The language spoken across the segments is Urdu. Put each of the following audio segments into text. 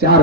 4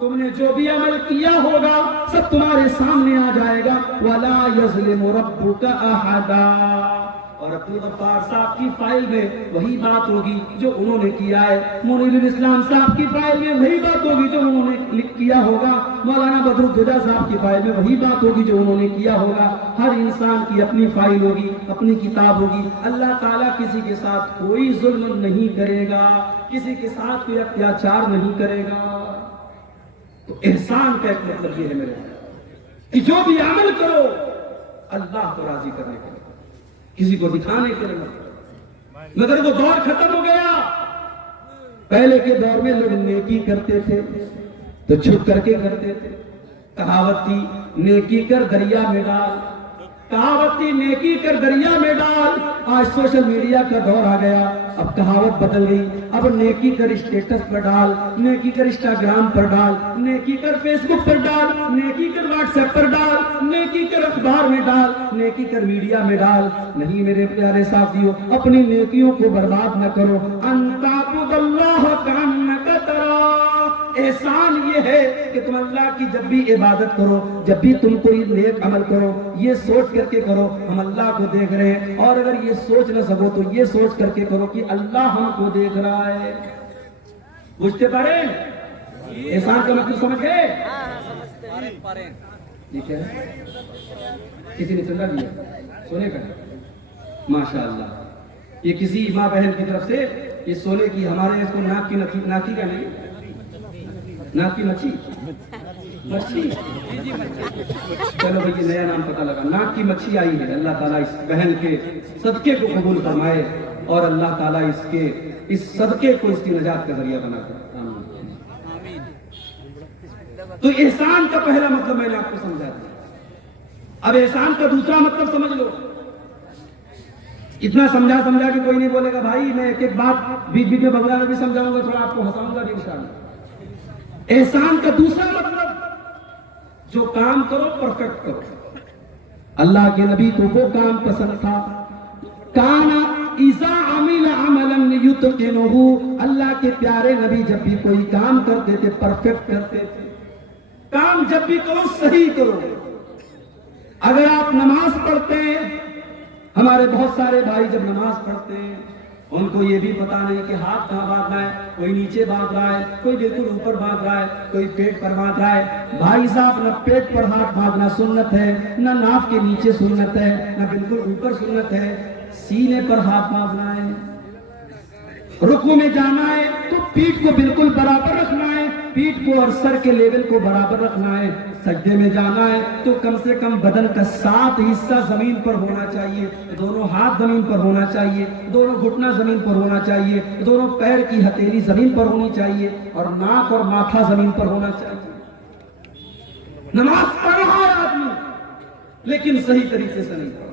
تم نے جو بھی عمل کیا ہوگا سب تمہارے سامنے آ جائے گا. وَلَا يَظْلِمُ رَبُّكَ أَحَدًا. اور عبدالغفار صاحب کی فائل میں وہی بات ہوگی جو انہوں نے کیا ہے. منیر الاسلام صاحب کی فائل میں وہی بات ہوگی جو انہوں نے کیا ہوگا. مولانا بدرالدجا صاحب کی فائل میں وہی بات ہوگی جو انہوں نے کیا ہوگا. ہر انسان کی اپنی فائل ہوگی, اپنی کتاب ہوگی. اللہ تعالیٰ کسی کے ساتھ کوئی ظلم نہیں کرے گا, کسی کے ساتھ کوئی اتیاچار نہیں کرے گا. تو احسان کا ایک مطلب یہ ہے میرے کہ جو بھی عمل کرو اللہ کو راضی کرنے کے لیے, کسی کو دکھانے کے لیے. مگر وہ دور ختم ہو گیا. پہلے کے دور میں لوگ نیکی کرتے تھے تو چھپ کر کے کرتے تھے. کہاوت تھی نیکی کر دریا میں ڈال, کہاوت تھی نیکی کر دریا میں ڈال. آج سوشل میڈیا کا دور آ گیا, اب کہاوت بدل گئی. اب نیکی کر اسٹیٹس پر ڈال, نیکی کر انسٹاگرام پر ڈال, نیکی کر فیس بک پر ڈال, نیکی کر واٹس ایپ پر ڈال, نیکی کر اخبار میں ڈال, نیکی کر میڈیا میں ڈال. نہیں میرے پیارے ساتھیوں, اپنی نیکیوں کو برباد نہ کرو. ان تعبد اللہ کانک ترا. احسان یہ ہے کہ تم اللہ کی جب بھی عبادت کرو, جب بھی تم کوئی نیک عمل کرو, یہ سوچ کر کے کرو ہم اللہ کو دیکھ رہے ہیں. اور اگر یہ سوچ نہ سکو تو یہ سوچ کر کے کرو کہ اللہ ہم کو دیکھ رہا ہے. بوجھتے پڑے احسان کا مطلب سمجھ گئے؟ ٹھیک ہے, کسی نے چندہ دیا سونے کا؟ ماشاءاللہ. یہ کسی ماں بہن کی طرف سے یہ سونے کی, ہمارے اس کو ناک کی کا نہیں, ناک کی مچھی چلو بھائی نیا نام پتہ لگا. ناک کی مچھی آئی ہے. اللہ تعالیٰ اس بہن کے صدقے کو قبول فرمائے اور اللہ تعالیٰ اس صدقے کو اس کی نجات کا ذریعہ بنا کر. تو احسان کا پہلا مطلب میں نے آپ کو سمجھا دیا. اب احسان کا دوسرا مطلب سمجھ لو. اتنا سمجھا کہ کوئی نہیں بولے گا بھائی میں ایک بات بیچ میں بگلا میں بھی سمجھاؤں گا, تھوڑا آپ کو ہنساؤں گا بھی انشاءاللہ. احسان کا دوسرا مطلب جو کام کرو پرفیکٹ کرو. اللہ کے نبی کو وہ کام پسند تھا. کانا اذا عمل عملا یتقنہ. اللہ کے پیارے نبی جب بھی کوئی کام کرتے تھے پرفیکٹ کرتے تھے. کام جب بھی کرو صحیح کرو. اگر آپ نماز پڑھتے ہیں, ہمارے بہت سارے بھائی جب نماز پڑھتے ہیں ان کو یہ بھی پتا نہیں کہ ہاتھ کہاں باندھ رہا ہے. کوئی نیچے باندھ رہا ہے, کوئی بالکل اوپر باندھ رہا ہے, کوئی پیٹ پر باندھ رہا ہے. بھائی صاحب نہ پیٹ پر ہاتھ باندھنا سنت ہے, نہ ناف کے نیچے سنت ہے, نہ بالکل اوپر سنت ہے. سینے پر ہاتھ باندھنا ہے. رکوع میں جانا ہے تو پیٹھ کو بالکل برابر رکھنا ہے, پیٹھ کو اور سر کے لیول کو برابر رکھنا ہے. سجدے میں جانا ہے تو کم سے کم بدن کا 7 حصہ زمین پر ہونا چاہیے. دونوں ہاتھ زمین پر ہونا چاہیے, دونوں گھٹنا زمین پر ہونا چاہیے, دونوں پیر کی ہتھیلی زمین پر ہونی چاہیے, اور ناک اور ماتھا زمین پر ہونا چاہیے. نماز پڑھ رہا ہے آدمی لیکن صحیح طریقے سے نہیں پڑھ.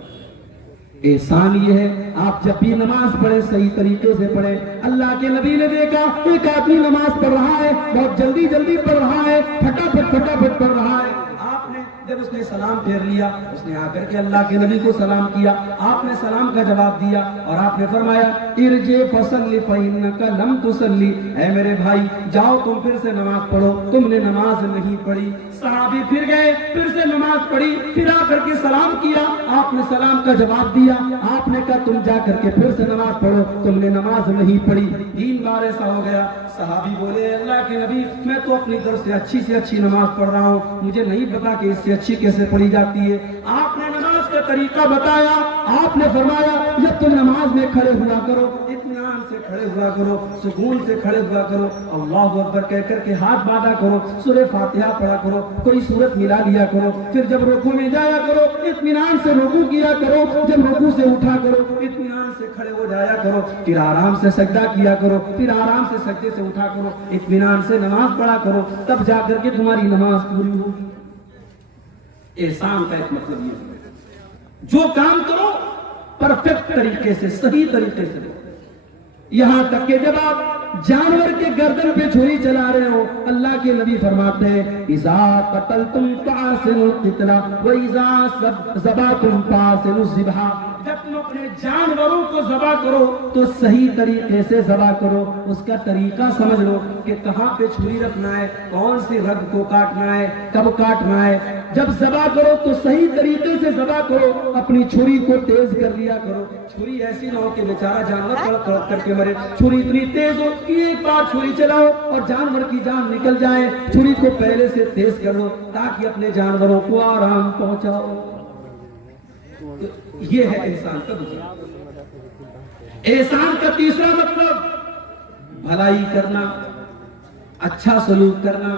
احسان یہ ہے آپ جب بھی نماز پڑھیں صحیح طریقے سے پڑھیں. اللہ کے نبی نے دیکھا ایک آدمی نماز پڑھ رہا ہے, بہت جلدی پڑھ رہا ہے, پھٹافٹ پڑھ رہا ہے. آپ نے جب اس نے سلام پھیر لیا, اس نے آ کر کے اللہ کے نبی کو سلام کیا. آپ نے سلام کا جواب دیا اور آپ نے فرمایا ارجع فصلی فإنک لم تصلی. اے میرے بھائی جاؤ تم پھر سے نماز پڑھو, تم نے نماز نہیں پڑھی. صحابی پھر گئے, پھر سے نماز پڑھی, پھر آ کر کے سلام کیا. آپ نے سلام کا جواب دیا. آپ نے کہا تم جا کر کے پھر سے نماز پڑھو, تم نے نماز نہیں پڑھی. 3 بار ایسا ہو گیا. صحابی بولے اللہ کے نبی میں تو اپنی طرف سے اچھی نماز پڑھ رہا ہوں, مجھے نہیں پتا کہ اس سے اچھی کیسے پڑھی جاتی ہے. آپ نے نماز کا طریقہ بتایا. آپ نے فرمایا جب تم نماز میں کھڑے ہوا کرو اطمینان سے کھڑے ہوا کرو, سکون سے کھڑے ہوا کرو, اللہ اکبر کہہ کر کے ہاتھ باندھا کرو, سورہ فاتحہ پڑھا کرو, کوئی سورت ملا لیا کرو. پھر جب رکوع میں جایا کرو اطمینان سے رکوع کیا کرو, جب رکوع سے اٹھا کرو اطمینان سے کھڑے ہو جایا کرو, پھر آرام سے سجدہ کیا کرو, پھر آرام سے سجدے سے اٹھا کرو, اطمینان سے نماز پڑھا کرو, تب جا کر کے تمہاری نماز پوری ہوگی. احسان کا ایک مطلب یہ ہے جو کام کرو پرفیکٹ طریقے سے صحیح طریقے سے. یہاں تک کہ جب آپ جانور کے گردن پہ چھری چلا رہے ہو, اللہ کے نبی فرماتے ہیں اذا قتلتم فاحسنوا القتلہ واذا ذبحتم فاحسنوا الذبح. جب تم اپنے جانوروں کو ذبح کرو تو صحیح طریقے سے ذبح کرو، اس کا طریقہ سمجھ لو کہ کہاں پہ چھری رکھنا ہے، کون سی رگ کو کاٹنا ہے، کب کاٹنا ہے۔ جب ذبح کرو تو صحیح طریقے سے ذبح کرو، اپنی چھری کو تیز کر لیا کرو، چھری ایسی نہ ہو کہ بیچارہ جانور تڑپ تڑپ کر کے مرے، چھری اتنی تیز ہو کہ ایک بار چھری چلاؤ اور جانور کی جان نکل جائے، چھری کو پہلے سے تیز کر لو تاکہ اپنے جانوروں کو آرام پہنچاؤ۔ یہ ہے احسان کا دوسرا۔ احسان کا تیسرا مطلب بھلائی کرنا، اچھا سلوک کرنا،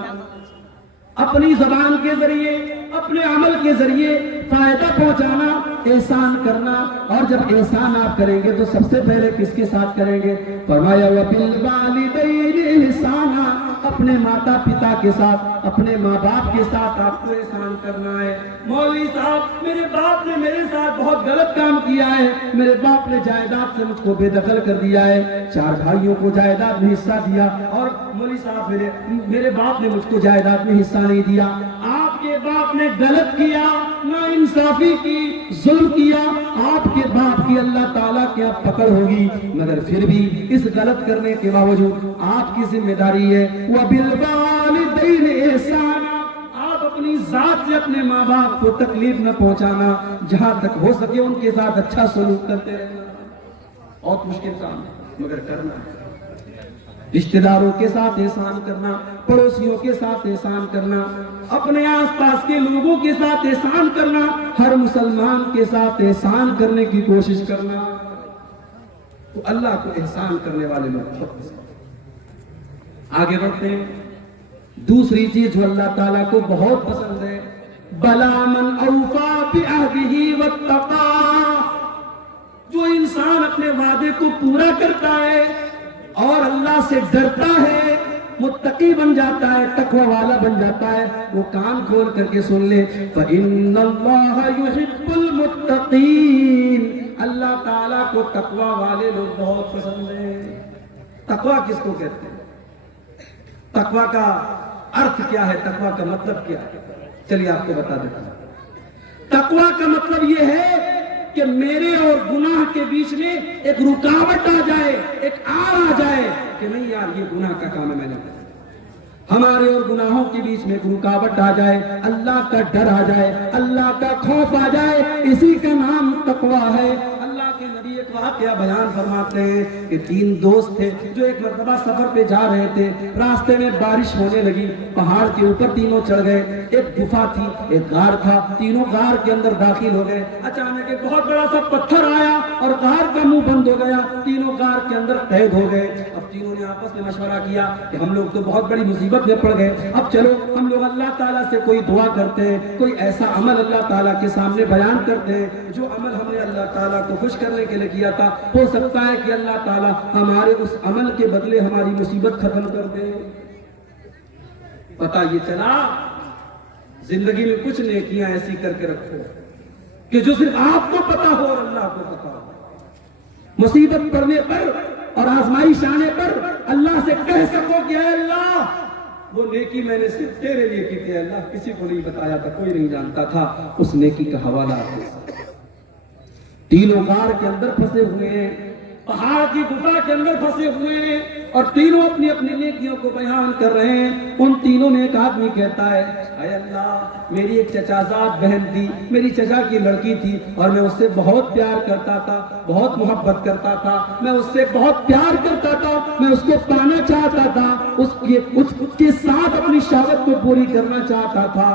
اپنی زبان کے ذریعے، اپنے عمل کے ذریعے فائدہ پہنچانا، احسان کرنا۔ اور جب احسان آپ کریں گے تو سب سے پہلے کس کے ساتھ کریں گے؟ فرمایا وَبِالْوَالِدَيْنِ احسانا، اپنے ماتا پتا کے ساتھ، اپنے ماں باپ کے ساتھ آپ کو احسان کرنا ہے۔ مولوی صاحب میرے باپ نے میرے ساتھ بہت غلط کام کیا ہے، میرے باپ نے جائیداد سے مجھ کو بے دخل کر دیا ہے، 4 بھائیوں کو جائیداد میں حصہ دیا، اور مولوی صاحب میرے باپ نے مجھ کو جائیداد میں حصہ نہیں دیا۔ آپ کے باپ نے غلط کیا، ناانصافی کی، ظلم کیا، آپ کے باپ کی اللہ تعالیٰ کے اب پکڑ ہوگی، مگر پھر بھی اس غلط کرنے کے باوجود آپ کی ذمہ داری ہے وَبِالْوَالِدَيْنِ احسانا، آپ اپنی ذات سے اپنے ماں باپ کو تکلیف نہ پہنچانا، جہاں تک ہو سکے ان کے ساتھ اچھا سلوک کرتے رہنا۔ بہت مشکل کام ہے مگر کرنا ہے۔ رشتہ داروں کے ساتھ احسان کرنا، پڑوسیوں کے ساتھ احسان کرنا، اپنے آس پاس کے لوگوں کے ساتھ احسان کرنا، ہر مسلمان کے ساتھ احسان کرنے کی کوشش کرنا، تو اللہ کو احسان کرنے والے لوگ بہت پسند۔ آگے بڑھتے ہیں۔ دوسری چیز جو اللہ تعالیٰ کو بہت پسند ہے، بلا من اوفا بعہدہ واتقی، جو انسان اپنے وعدے کو پورا کرتا ہے اور اللہ سے ڈرتا ہے، متقی بن جاتا ہے، تقوی والا بن جاتا ہے، وہ کان کھول کر کے سن لے فَإِنَّ اللَّهَ يُحِبُّ الْمُتَّقِينَ، اللہ تعالیٰ کو تقوی والے لوگ بہت پسند ہیں۔ تقوی کس کو کہتے ہیں؟ تقوی کا ارتھ کیا ہے؟ تقوی کا مطلب کیا ہے؟ چلیے آپ کو بتا دیتا ہوں۔ تقوی کا مطلب یہ ہے کہ میرے اور گناہ کے بیچ میں ایک رکاوٹ آ جائے، ایک آڑ آ جائے کہ نہیں یار یہ گناہ کا کام ہے، میں نے کرنا۔ ہمارے اور گناہوں کے بیچ میں ایک رکاوٹ آ جائے، اللہ کا ڈر آ جائے، اللہ کا خوف آ جائے، اسی کا نام تقوی ہے۔ اللہ کے نبی ایک واقعہ بیان فرماتے ہیں کہ 3 دوست تھے جو ایک مرتبہ سفر پہ جا رہے تھے، راستے میں بارش ہونے لگی، پہاڑ کے اوپر تینوں چڑھ گئے، ایک گفا تھی، ایک غار تھا، تینوں غار کے اندر داخل ہو گئے۔ اچانک ایک بہت بڑا سا پتھر آیا اور غار کا منہ بند ہو گیا، تینوں غار کے اندر قید ہو گئے۔ اب تینوں نے آپس میں مشورہ کیا کہ ہم لوگ تو بہت بڑی مصیبت میں پڑ گئے، اب چلو ہم لوگ اللہ تعالیٰ سے کوئی دعا کرتے ہیں، کوئی ایسا عمل اللہ تعالیٰ کے سامنے بیان کرتے ہیں جو عمل ہم نے اللہ تعالیٰ کو خوش کرنے کے لیے کیا تھا، ہو سکتا ہے کہ اللہ تعالیٰ ہمارے اس عمل کے بدلے ہماری مصیبت ختم کر دے۔ پتہ یہ چلا زندگی میں کچھ نیکیاں ایسی کر کے رکھو کہ جو صرف آپ کو پتا ہو اور اللہ کو پتا ہو، مصیبت پڑنے پر اور آزمائش آنے پر اللہ سے کہہ سکو کہ اے اللہ وہ نیکی میں نے صرف تیرے لیے کی تھی، اللہ کسی کو نہیں بتایا تھا، کوئی نہیں جانتا تھا، اس نیکی کا حوالہ آپ کے ساتھ۔ تینوں غار کے اندر پھنسے ہوئے ہیں، پہاڑ کی گفا کے اندر پھنسے ہوئے ہیں، اور تینوں اپنی اپنی نیکیوں کو بیان کر رہے ہیں۔ ان تینوں میں ایک آدمی کہتا ہے اے اللہ میری ایک چچازاد بہن تھی، میری چچا کی لڑکی تھی، اور میں اس سے بہت پیار کرتا تھا، بہت محبت کرتا تھا، میں اس سے بہت پیار کرتا تھا، میں اس کو پانا چاہتا تھا، اس کے ساتھ اپنی شہوت کو پوری کرنا چاہتا تھا،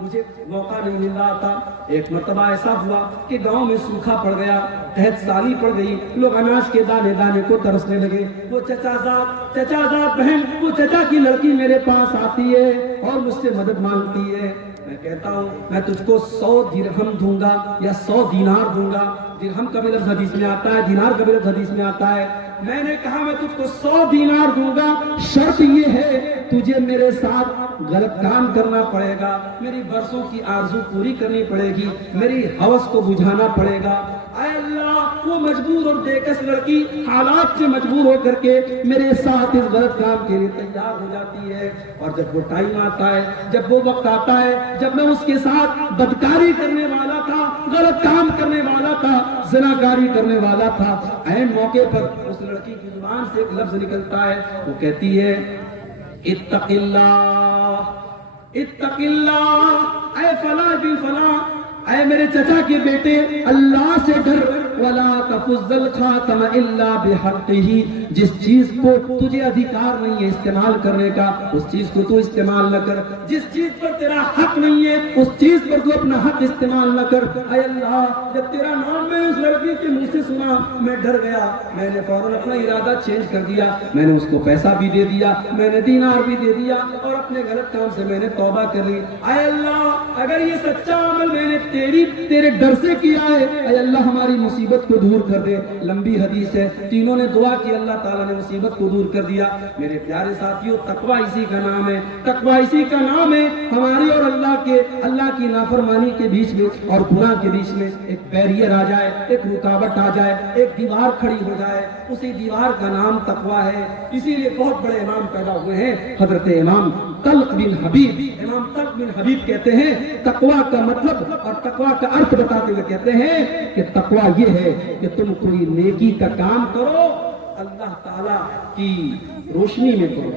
مجھے موقع نہیں مل رہا تھا۔ ایک مرتبہ ایسا ہوا کہ گاؤں میں سوکھا پڑ گیا، قحط سالی پڑ گئی، لوگ اناج کے دانے دانے کو ترسنے لگے۔ وہ چچازاد بہن، وہ چچا کی لڑکی میرے پاس آتی ہے اور مجھ سے مدد مانگتی ہے۔ میں کہتا ہوں میں تجھ کو 100 درہم دوں گا یا 100 دینار دوں گا۔ درہم کا بھی لفظ حدیث میں آتا ہے، دینار کا بھی لفظ حدیث میں آتا ہے۔ میں نے کہا میں تجھ کو 100 دینار دوں گا، شرط یہ ہے تجھے میرے ساتھ غلط کام کرنا پڑے گا، میری برسوں کی آرزو پوری کرنی پڑے گی، میری ہوس کو بجھانا پڑے گا۔ اے اللہ وہ مجبور اور بےکس لڑکی حالات سے مجبور ہو کر کے میرے ساتھ اس غلط کام کے لیے تیار ہو جاتی ہے، اور جب وہ ٹائم آتا ہے، جب وہ وقت آتا ہے جب میں اس کے ساتھ بدکاری کرنے والا تھا, غلط کام کرنے والا تھا, زناکاری کرنے والا تھا. عین موقع پر اس لڑکی کی زبان سے ایک لفظ نکلتا ہے, وہ کہتی ہے اتق اللہ, اتق اللہ, اے فلاں بن فلاں, اے میرے چچا کے بیٹے, اللہ سے ڈر. ولا تفض الخاتم الا بحقہ, جس چیز کو تجھے ادھیکار نہیں ہے استعمال کرنے کا, اس چیز کو تو استعمال نہ کر. جس چیز پر تیرا حق نہیں ہے اس چیز پر تو اپنا حق استعمال نہ کر. اے اللہ, جب تیرا نام میں اس لڑکی کے منہ سے سنا, میں ڈر گیا, میں نے فوراً اپنا ارادہ چینج کر دیا, میں نے اس کو پیسہ بھی دے دیا, میں نے دینار بھی دے دیا, اور اپنے غلط کام سے میں نے توبہ کر لی. اے اللہ, اگر یہ سچا عمل میں نے تیرے ڈر سے کیا ہے, اے اللہ ہماری مصیبت کو دور کر دے. لمبی حدیث ہے, تینوں نے دعا کی, اللہ تعالیٰ نے مصیبت کو دور کر دیا. میرے پیارے ساتھیوں, تقویٰ اسی کا نام ہے, تقویٰ اسی کا نام ہے. ہماری اور اللہ کی نافرمانی کے بیچ میں اور گناہ کے بیچ میں ایک بیریئر آ جائے, ایک رکاوٹ آ جائے, ایک دیوار کھڑی ہو جائے, اسی دیوار کا نام تقویٰ ہے. اسی لیے بہت بڑے امام پیدا ہوئے ہیں, حضرت امام طلق بن حبیب. امام طلق بن حبیب کہتے ہیں تقویٰ کا مطلب اور تقویٰ کا ارتھ بتاتے ہوئے کہتے ہیں کہ تقویٰ یہ ہے کہ تم کوئی نیکی کا کام کرو, اللہ تعالیٰ کی روشنی میں کرو,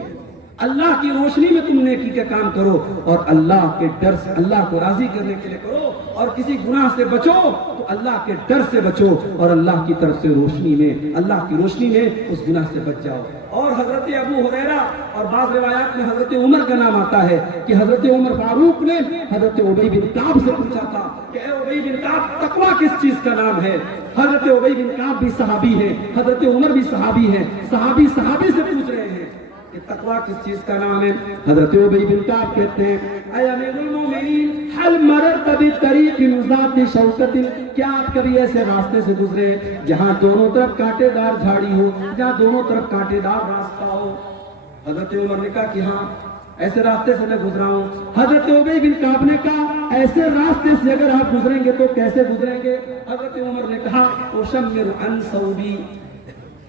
اللہ کی روشنی میں تم نیکی کا کام کرو, اور اللہ کے ڈر سے, اللہ کو راضی کرنے کے لیے کرو. اور کسی گناہ سے بچو تو اللہ کے ڈر سے بچو, اور اللہ کی طرف سے روشنی میں, اللہ کی روشنی میں اس گناہ سے بچ جاؤ. اور حضرت ابو ہریرہ اور بعض روایات میں حضرت عمر کا نام آتا ہے کہ حضرت عمر فاروق نے حضرت ابی بن کعب سے پوچھا تھا کہ اے ابی بن کعب, تقویٰ کس چیز کا نام ہے؟ حضرت ابی بن کعب بھی صحابی ہے, حضرت عمر بھی صحابی ہے, صحابی سے پوچھ رہے ہیں کہ تقویٰ کس چیز کا نام ہے. حضرت ابی بن کعب کہتے ہیں اے امیر المومنین, هل مررت بطریق ذات شوکۃ, کیا آپ کبھی ایسے راستے سے گزرے جہاں دونوں طرف کانٹے دار جھاڑی ہو, جہاں دونوں طرف کانٹے دار راستہ ہو؟ حضرت عمر نے کہا کہ ہاں, ایسے راستے سے میں گزرا ہوں. حضرت ابی بن کعب نے کہا ایسے راستے سے اگر آپ گزریں گے تو کیسے گزریں گے؟ حضرت عمر نے کہا اشمر عن ثوبی,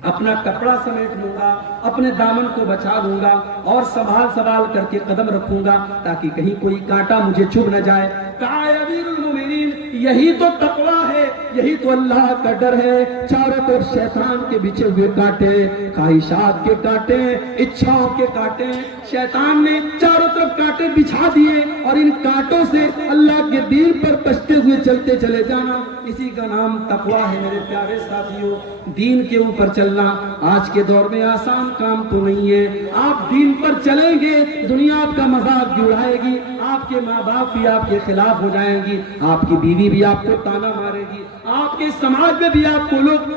اپنا کپڑا سمیٹ لوں گا, اپنے دامن کو بچا لوں گا, اور سنبھال کر کے قدم رکھوں گا تاکہ کہیں کوئی کانٹا مجھے چبھ نہ جائے. کہا امیر المومنین, یہی تو تقویٰ ہے, یہی تو اللہ کا ڈر ہے. چاروں طرف شیطان کے بچھے ہوئے کانٹے, خواہشات کے کانٹے, اچھاؤں کے کانٹے, شیطان نے چاروں طرف کانٹے بچھا دیے, اور ان کانٹوں سے اللہ کے دین پر پچتے ہوئے چلتے چلے جانا, اسی کا نام تقویٰ ہے. میرے پیارے ساتھیوں, دین کے اوپر چلنا آج کے دور میں آسان کام تو نہیں ہے. آپ دین پر چلیں گے, دنیا آپ کا مذاق بھی اڑائے گی, آپ کے ماں باپ بھی آپ کے خلاف ہو جائیں گی, آپ کی بیوی بھی آپ کو تانا مارے گی, آپ کے سماج میں بھی آپ کو لوگ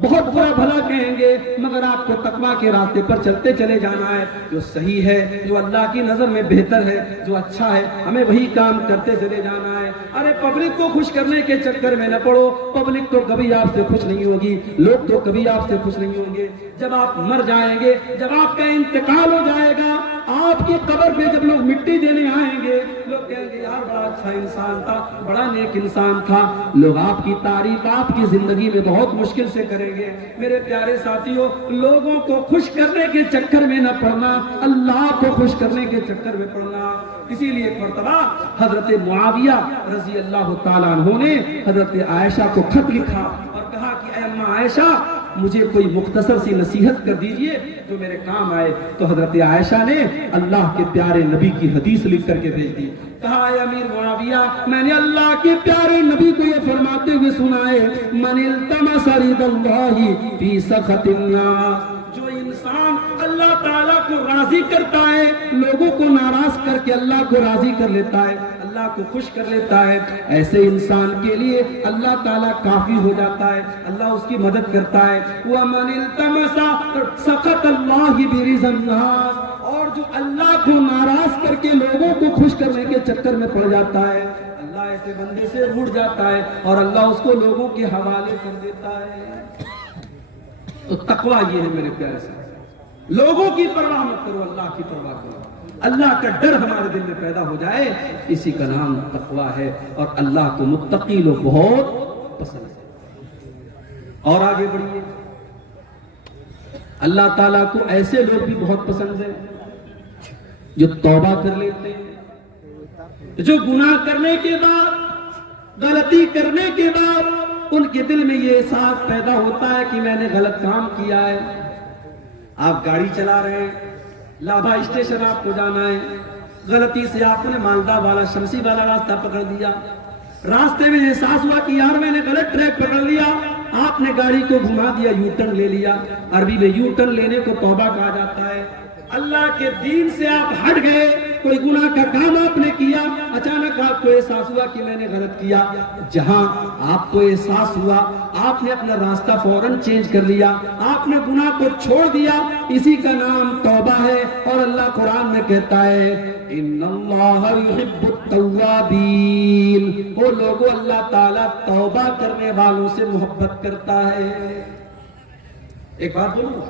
بہت برا بھلا کہیں گے, مگر آپ کو تقویٰ کے راستے پر چلتے چلے جانا ہے. جو صحیح ہے, جو اللہ کی نظر میں بہتر ہے, جو اچھا ہے, ہمیں وہی کام کرتے چلے جانا ہے. ارے پبلک کو خوش کرنے کے چکر میں نہ پڑو, پبلک تو کبھی آپ سے خوش نہیں ہوگی, لوگ تو کبھی آپ سے خوش نہیں ہوں گے. جب آپ مر جائیں گے, جب آپ کا انتقال ہو جائے گا, آپ کی قبر پہ جب لوگ مٹی دینے آئیں گے, لوگ کہیں گے یار بڑا اچھا انسان تھا, بڑا نیک انسان تھا. لوگ آپ کی تعریف آپ کی زندگی میں بہت مشکل سے کریں گے. میرے پیارے ساتھیوں, لوگوں کو خوش کرنے کے چکر میں نہ پڑنا, اللہ کو خوش کرنے کے چکر میں پڑنا. اسی لیے ایک مرتبہ حضرت معاویہ رضی اللہ تعالیٰ عنہ نے حضرت عائشہ کو خط لکھا اور کہا کہ اے اماں عائشہ, مجھے کوئی مختصر سی نصیحت کر دیجئے جو میرے کام آئے. تو حضرت عائشہ نے اللہ کے پیارے نبی کی حدیث لکھ کر کے بھیج دی. کہا اے امیر معاویہ, میں نے اللہ کے پیارے نبی کو یہ فرماتے ہوئے سنا ہے, من التمس رضا اللہ فی سخط الناس, جو انسان اللہ تعالیٰ کو راضی کرتا ہے, لوگوں کو ناراض کر کے اللہ کو راضی کر لیتا ہے, اللہ کو خوش کر لیتا ہے, ایسے انسان کے لیے اللہ تعالیٰ کافی ہو جاتا ہے, اللہ اس کی مدد کرتا ہے. وَمَنِ الْتَمَسَ سَخَطَ اللَّهِ بِرِضَى النَّاسِ, اور جو اللہ کو ناراض کر کے لوگوں کو خوش کرنے کے چکر میں پڑ جاتا ہے, اللہ ایسے بندے سے روٹھ جاتا ہے اور اللہ اس کو لوگوں کے حوالے کر دیتا ہے. تو تقویٰ یہ ہے میرے پیارے سے, لوگوں کی پرواہ مت کرو, اللہ کی پرواہ کرو, اللہ کا ڈر ہمارے دل میں پیدا ہو جائے, اسی کا نام تقویٰ ہے. اور اللہ کو متقی لوگ بہت پسند ہے. اور آگے بڑھیے, اللہ تعالیٰ کو ایسے لوگ بھی بہت پسند ہیں جو توبہ کر لیتے ہیں, جو گناہ کرنے کے بعد, غلط غلطی کرنے کے بعد ان کے دل میں یہ احساس پیدا ہوتا ہے کہ میں نے غلط کام کیا ہے. آپ گاڑی چلا رہے ہیں, لابھا اسٹیشن آپ کو جانا ہے, غلطی سے آپ نے مالدہ والا شمسی والا راستہ پکڑ دیا. راستے میں احساس ہوا کہ یار میں نے غلط ٹریک پکڑ لیا, آپ نے گاڑی کو گھما دیا, یو ٹرن لے لیا. عربی میں یو ٹرن لینے کو توبہ کہا جاتا ہے. اللہ کے دین سے آپ ہٹ گئے, کوئی گناہ کا کام آپ نے کیا, اچانک آپ کو احساس ہوا کہ میں نے غلط کیا. جہاں آپ کو احساس ہوا آپ نے اپنا راستہ فوراً چینج کر لیا, آپ نے گناہ کو چھوڑ دیا, اسی کا نام توبہ ہے. اور اللہ قرآن میں کہتا ہے ان اللہ یحب التوابین, وہ لوگوں اللہ تعالیٰ توبہ کرنے والوں سے محبت کرتا ہے. ایک بات بولوں,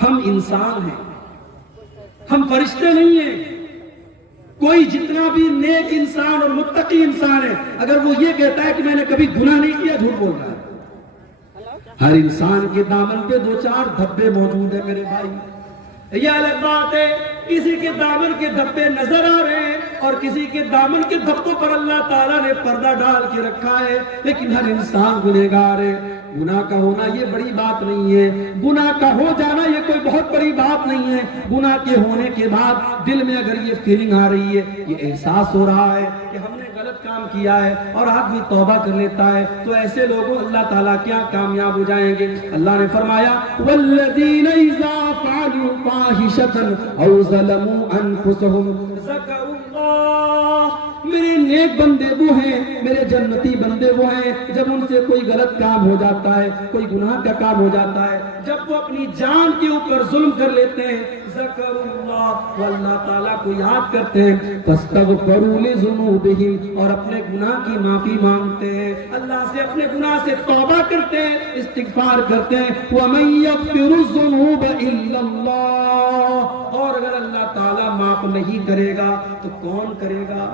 ہم انسان ہیں, ہم فرشتے نہیں ہیں. کوئی جتنا بھی نیک انسان اور متقی انسان ہے, اگر وہ یہ کہتا ہے کہ میں نے کبھی گناہ نہیں کیا, جھوٹ بول رہا ہے. ہر انسان کے دامن پہ دو چار دھبے موجود ہیں میرے بھائی. یہ الگ بات ہے کسی کے دامن کے دھبے نظر آ رہے ہیں اور کسی کے دامن کے دھبوں پر اللہ تعالیٰ نے پردہ ڈال کے رکھا ہے, لیکن ہر انسان گنہگار ہے. گناہ کا ہونا یہ بڑی بات نہیں ہے, گناہ کا ہو جانا یہ کوئی بہت بڑی بات نہیں ہے. گناہ کے ہونے کے بعد دل میں اگر یہ فیلنگ آ رہی ہے, یہ احساس ہو رہا ہے کہ ہم نے غلط کام کیا ہے, اور آدمی توبہ کر لیتا ہے, تو ایسے لوگوں اللہ تعالیٰ کیا کامیاب ہو جائیں گے. اللہ نے فرمایا والذین اذا فعلوا فاحشۃ او ظلموا انفسهم ذکروا اللہ. میرے نیک بندے وہ ہیں, میرے جنتی بندے وہ ہیں, جب ان سے کوئی غلط کام ہو جاتا ہے, کوئی گناہ کا کام ہو جاتا ہے, جب وہ اپنی جان کے اوپر ظلم کر لیتے ہیں, ذکر اللہ, وہ اللہ تعالیٰ کو یاد کرتے ہیں, فاستغفروا لذنوبہم, اور اپنے گناہ کی معافی مانگتے ہیں, اللہ سے اپنے گناہ سے توبہ کرتے ہیں, استغفار کرتے ہیں. وَمَن يَغْفِرُ الذُّنُوبَ إِلَّا اللَّهُ, اور اگر اللہ تعالیٰ معاف نہیں کرے گا تو کون کرے گا؟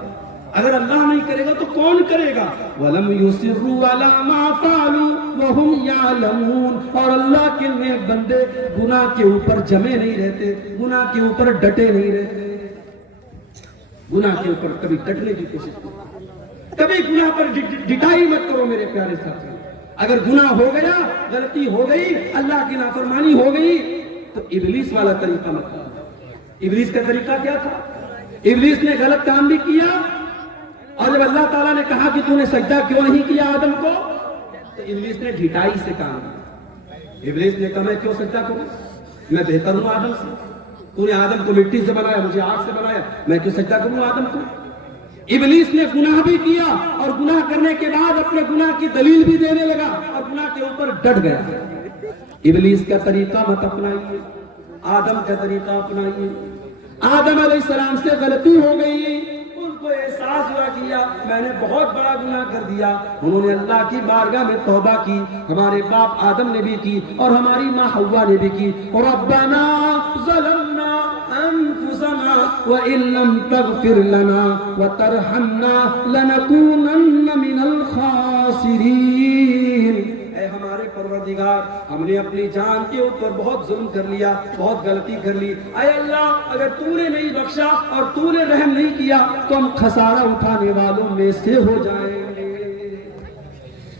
اگر اللہ نہیں کرے گا تو کون کرے گا؟ وَلَمْ يُصِرُّوا عَلَىٰ مَا فَعَلُوا وَهُمْ يَعْلَمُونَ, اور اللہ کے نیک بندے گناہ کے اوپر جمے نہیں رہتے, گناہ کے اوپر ڈٹے نہیں رہتے. گناہ کے اوپر کبھی ڈٹنے کی کوشش کرو, کبھی گناہ پر ڈٹائی مت کرو میرے پیارے ساتھی. اگر گناہ ہو گیا, غلطی ہو گئی, اللہ کی نافرمانی ہو گئی, تو ابلیس والا طریقہ مت کرو. ابلیس کا طریقہ کیا تھا؟ ابلیس نے غلط کام بھی کیا, اور جب اللہ تعالیٰ نے کہا کہ تو نے سجدہ کیوں نہیں کیا آدم کو, تو ابلیس نے ڈھٹائی سے کام کیا. ابلیس نے کہا میں کیوں سجدہ کروں, میں بہتر ہوں آدم سے, تو نے آدم کو مٹی سے بنایا, مجھے آگ سے بنایا, میں کیوں سجدہ کروں آدم کو. ابلیس نے گناہ بھی کیا, اور گناہ کرنے کے بعد اپنے گناہ کی دلیل بھی دینے لگا, اور گناہ کے اوپر ڈٹ گیا. ابلیس کا طریقہ مت اپنائیے, آدم کا طریقہ اپنائیے. آدم علیہ السلام سے غلطی ہو گئی, ان کو احساس ہوا کیا میں نے بہت بڑا گناہ کر دیا. انہوں نے اللہ کی بارگاہ میں توبہ کی, ہمارے باپ آدم نے بھی کی, اور ہماری ماں حوا نے بھی کی. ربنا ظلمنا انفسنا وان لم تغفر لنا وترحمنا لنكونن من الخاسرین. اے ہمارے پروردگار, ہم نے اپنی جان کے اوپر بہت ظلم کر لیا, بہت غلطی کر لی. اے اللہ, اگر تو نے نہیں بخشا اور تو نے رحم نہیں کیا تو ہم خسارہ اٹھانے والوں میں سے ہو جائیں گے.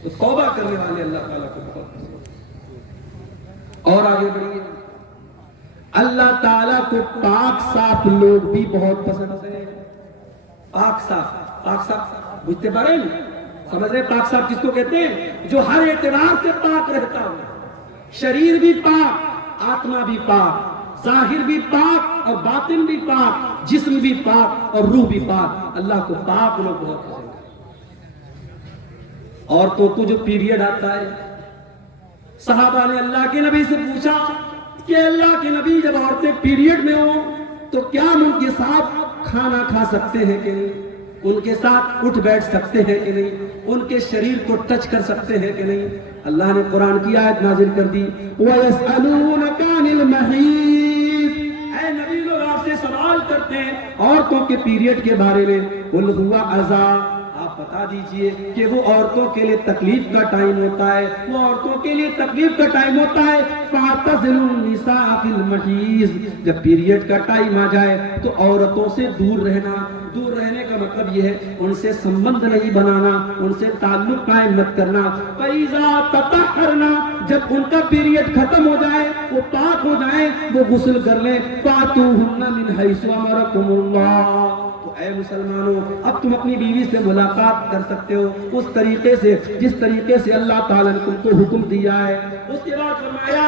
تو توبہ کرنے والے اللہ تعالیٰ کو بہت پسند. اور آگے بڑھیے, اللہ تعالیٰ کو پاک صاف لوگ بھی بہت پسند ہیں. پاک صاف, پاک صاف بجھتے پا رہے ہیں, سمجھ رہے پاک صاحب کس کو کہتے ہیں؟ جو ہر اعتبار سے پاک رہتا ہو, شریر بھی پاک, آتما بھی پاک, ظاہر بھی پاک اور باطن بھی پاک, جسم بھی پاک اور روح بھی پاک. اللہ کو پاک لوگ بہت پسند ہیں. عورتوں کو جو پیریڈ آتا ہے, صحابہ نے اللہ کے نبی سے پوچھا کہ اللہ کے نبی جب عورتیں پیریڈ میں ہوں تو کیا ہم ان کے ساتھ کھانا کھا سکتے ہیں کہ نہیں, ان کے ساتھ اٹھ بیٹھ سکتے ہیں کہ نہیں, ان کے شریر کو ٹچ کر سکتے ہیں کہ نہیں؟ اللہ نے قرآن کی آیت نازل کر دی, وَيَسْأَلُونَكَ عَنِ الْمَحِيضِ, اے نبی لوگ آپ سے سوال کرتے ہیں عورتوں کے پیریڈ کے بارے میں. قُلْ هُوَ أَذًى, آپ بتا دیجئے کہ وہ عورتوں کے لیے تکلیف کا ٹائم ہوتا ہے, وہ عورتوں کے لیے تکلیف کا ٹائم ہوتا ہے. فَاعْتَزِلُوا النِّسَاءَ فِي الْمَحِيضِ, جب پیریڈ کا ٹائم آ جائے تو عورتوں سے دور رہنا. دور رہنے کا مطلب یہ ہے ان سے سمبند نہیں بنانا، ان سے تعلق قائم مت کرنا. فَإِذَا تَطَهَّرْنَا، جب ان کا پیریڈ ختم ہو جائے، وہ پاک ہو جائیں، وہ غسل کر لیں. فَأْتُوهُنَّ مِنْ حَيْثُ أَمَرَكُمُ اللَّهُ. تو اے مسلمانوں، اب تم اپنی بیوی سے ملاقات کر سکتے ہو اس طریقے سے جس طریقے سے اللہ تعالیٰ نے تم کو حکم دیا ہے. اس کے بعد فرمایا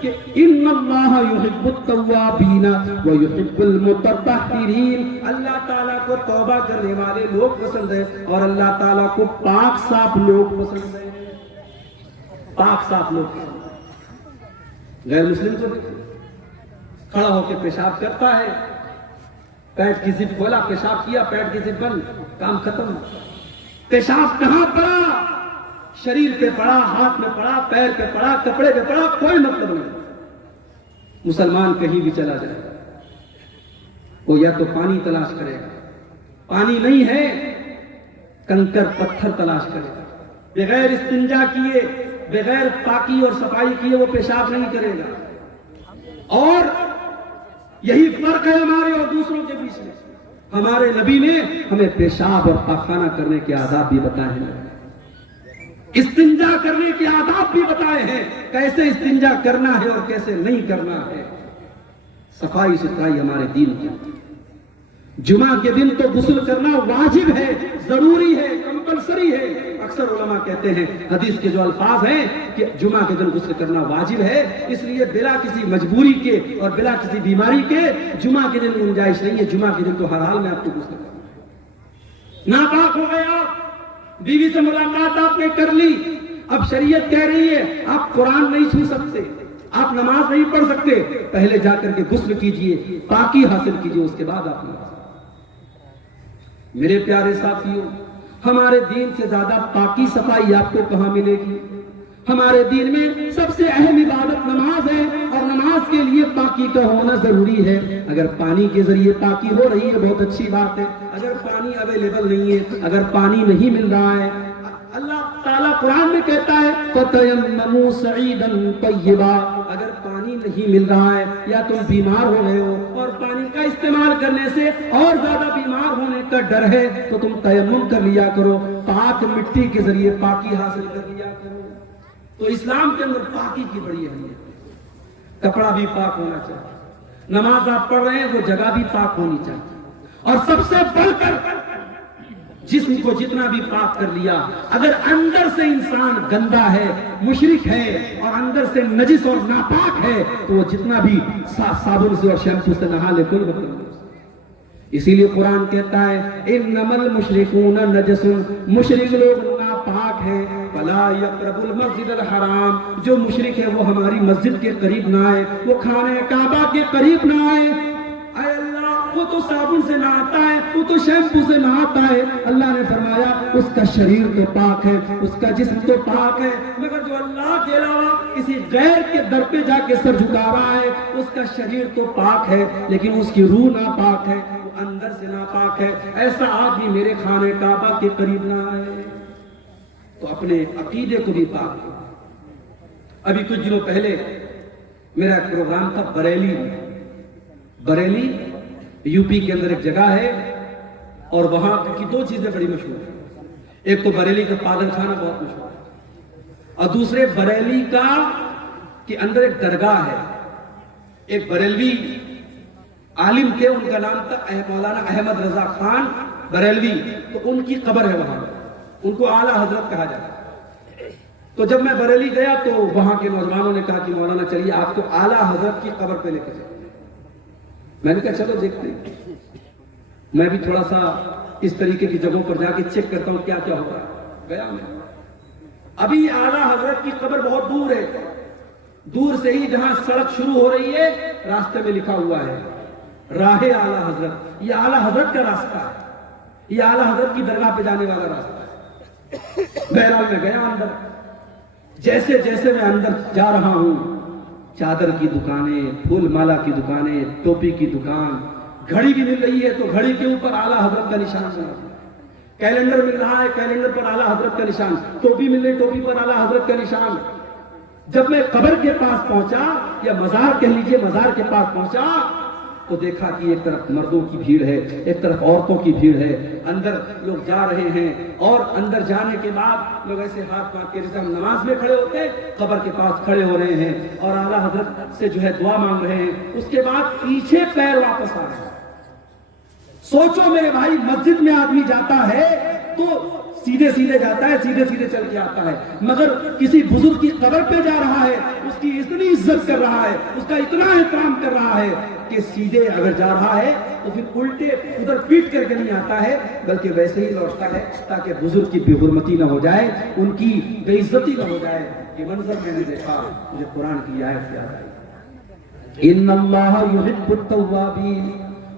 کہ ان اللہ یحب التوابین ویحب المتطہرین. اللہ تعالیٰ کو توبہ کرنے والے لوگ پسند ہیں اور اللہ تعالیٰ کو پاک صاف لوگ پسند ہیں. پاک صاف لوگ پسند ہیں. غیر مسلم کو کھڑا ہو کے پیشاب کرتا ہے، پیٹ کی زپ کھولا، پیشاب کیا، پیٹ کی زپ بند، کام ختم. پیشاب کہاں پڑا؟ شریر پہ پڑا، ہاتھ میں پڑا، پیر پہ پڑا، کپڑے پہ پڑا، کوئی مطلب نہیں. مسلمان کہیں بھی چلا جائے وہ یا تو پانی تلاش کرے گا، پانی نہیں ہے کنکر پتھر تلاش کرے گا. بغیر استنجا کیے، بغیر پاکی اور صفائی کیے وہ پیشاب نہیں کرے گا. اور یہی فرق ہے ہمارے اور دوسروں کے بیچ میں. ہمارے نبی نے ہمیں پیشاب اور پاخانہ کرنے کے آداب بھی بتائے ہیں، استنجا کرنے کے آداب بھی بتائے ہیں، کیسے استنجا کرنا ہے اور کیسے نہیں کرنا ہے. صفائی ستھرائی ہمارے دین کی. جمعہ کے دن تو غسل کرنا واجب ہے، ضروری ہے، کمپلسری ہے. اکثر علماء کہتے ہیں حدیث کے جو الفاظ ہیں کہ جمعہ کے دن غسل کرنا واجب ہے، اس لیے بلا کسی مجبوری کے اور بلا کسی بیماری کے جمعہ کے دن گنجائش نہیں ہے. جمعہ کے دن تو ہر حال میں آپ کو غسل کرنا. ناپاک ہو گئے آپ، بیوی سے ملاقات آپ نے کر لی، اب شریعت کہہ رہی ہے آپ قرآن نہیں چھو سکتے، آپ نماز نہیں پڑھ سکتے، پہلے جا کر کے غسل کیجئے، پاکی حاصل کیجئے، اس کے بعد آپ نماز. میرے پیارے ساتھیوں، ہمارے دین سے زیادہ پاکی صفائی آپ کو کہاں ملے گی؟ ہمارے دین میں سب سے اہم عبادت نماز ہے اور نماز کے لیے پاکی کا ہونا ضروری ہے. اگر پانی کے ذریعے پاکی ہو رہی ہے بہت اچھی بات ہے. اگر پانی اویلیبل نہیں ہے، اگر پانی نہیں مل رہا ہے، اللہ تعالیٰ قرآن میں کہتا ہے فَتَيَمَّمُوا صَعِيدًا طَيِّبًا. اگر پانی نہیں مل رہا ہے یا تم بیمار ہو رہے ہو اور پانی کا استعمال کرنے سے اور زیادہ بیمار ہونے کا ڈر ہے تو تم تیمم کر لیا کرو، پاک مٹی کے ذریعے پاکی حاصل کر لیا کرو. تو اسلام کے اندر پاکی کی بڑی اہمیت ہے. کپڑا بھی پاک ہونا چاہیے، نماز آپ پڑھ رہے ہیں وہ جگہ بھی پاک ہونی چاہیے، اور سب سے بڑھ کر جسم کو جتنا بھی پاک کر لیا، اگر اندر سے انسان گندا ہے، مشرک ہے اور اندر سے نجس اور ناپاک ہے تو وہ جتنا بھی صابن سے اور شیمپو سے نہا لے کوئی مطلب نہیں. اسی لیے قرآن کہتا ہے انما المشرکون نجس، مشرک لوگ ناپاک ہیں. فلا یقربوا المسجد الحرام، جو مشرک ہے وہ ہماری مسجد کے قریب نہ آئے، وہ خانہ کعبہ کے قریب نہ آئے. اے اللہ، وہ تو صابن سے نہاتا ہے، وہ تو شیمپو سے نہاتا ہے. اللہ نے فرمایا اس کا شریر تو پاک ہے، اس کا جسم تو پاک ہے، مگر جو اللہ کے علاوہ کسی غیر کے در پہ جا کے سر جھکا رہا ہے اس کا شریر تو پاک ہے لیکن اس کی روح ناپاک ہے، وہ اندر سے ناپاک ہے. ایسا آدمی میرے خانہ کعبہ کے قریب نہ آئے. تو اپنے عقیدے کو بھی پاک کرو. ابھی کچھ دنوں پہلے میرا ایک پروگرام تھا بریلی میں. بریلی یو پی کے اندر ایک جگہ ہے اور وہاں کی دو چیزیں بڑی مشہور ہیں. ایک تو بریلی کا پاگل خانہ بہت مشہور ہے، اور دوسرے بریلی کا کے اندر ایک درگاہ ہے. ایک بریلوی عالم تھے، ان کا نام تھا مولانا احمد رضا خان بریلوی. تو ان کی قبر ہے وہاں، ان کو اعلیٰ حضرت کہا جاتا ہے. تو جب میں بریلی گیا تو وہاں کے نوجوانوں نے کہا کہ مولانا چلیے آپ کو اعلیٰ حضرت کی قبر پہ لے کے چلیں. میں نے کہا چلو دیکھتے ہیں. میں بھی تھوڑا سا اس طریقے کی جگہوں پر جا کے چیک کرتا ہوں کیا کیا ہوتا ہے. گیا میں. ابھی اعلیٰ حضرت کی قبر بہت دور ہے، دور سے ہی جہاں سڑک شروع ہو رہی ہے راستے میں لکھا ہوا ہے راہ اعلیٰ حضرت. یہ اعلیٰ حضرت کا راستہ ہے، یہ اعلیٰ حضرت کی درگاہ پہ جانے والا راستہ ہے. بہرحال میں گیا اندر. جیسے جیسے میں اندر جا رہا ہوں، چادر کی دکانیں، پھول مالا کی دکانیں، ٹوپی کی دکان، گھڑی بھی مل رہی ہے تو گھڑی کے اوپر اعلیٰ حضرت کا نشان ہے. کیلنڈر مل رہا ہے، کیلنڈر پر اعلیٰ حضرت کا نشان. ٹوپی مل رہی، ٹوپی پر اعلیٰ حضرت کا نشان. جب میں قبر کے پاس پہنچا یا مزار کہہ لیجئے، مزار کے پاس پہنچا تو دیکھا کہ ایک طرف مردوں کی بھیڑ ہے، ایک طرف عورتوں کی بھیڑ ہے، اندر لوگ جا رہے ہیں، اور اندر جانے کے بعد لوگ ایسے ہاتھ مار کے جیسے ہم نماز میں کھڑے ہوتے ہیں قبر کے پاس کھڑے ہو رہے ہیں اور اعلیٰ حضرت سے جو ہے دعا مانگ رہے ہیں. اس کے بعد پیچھے پیر واپس آ رہے ہیں. سوچو میرے بھائی، مسجد میں آدمی جاتا ہے تو سیدھے سیدھے جاتا ہے، سیدھے سیدھے چل کے آتا ہے، مگر کسی بزرگ کی قبر پہ جا رہا ہے، اس کی اتنی عزت کر رہا ہے، اس کا اتنا احترام کر رہا ہے کہ سیدھے اگر جا رہا ہے تو پھر الٹے ادھر پیٹ کر کے نہیں آتا ہے، بلکہ ویسے ہی لوٹتا ہے تاکہ بزرگ کی بے حرمتی نہ ہو جائے، ان کی بے عزتی نہ ہو جائے. یہ منظر میں نے دیکھا، مجھے قرآن کی آیت یاد آئی، ان اللہ یحب التوابین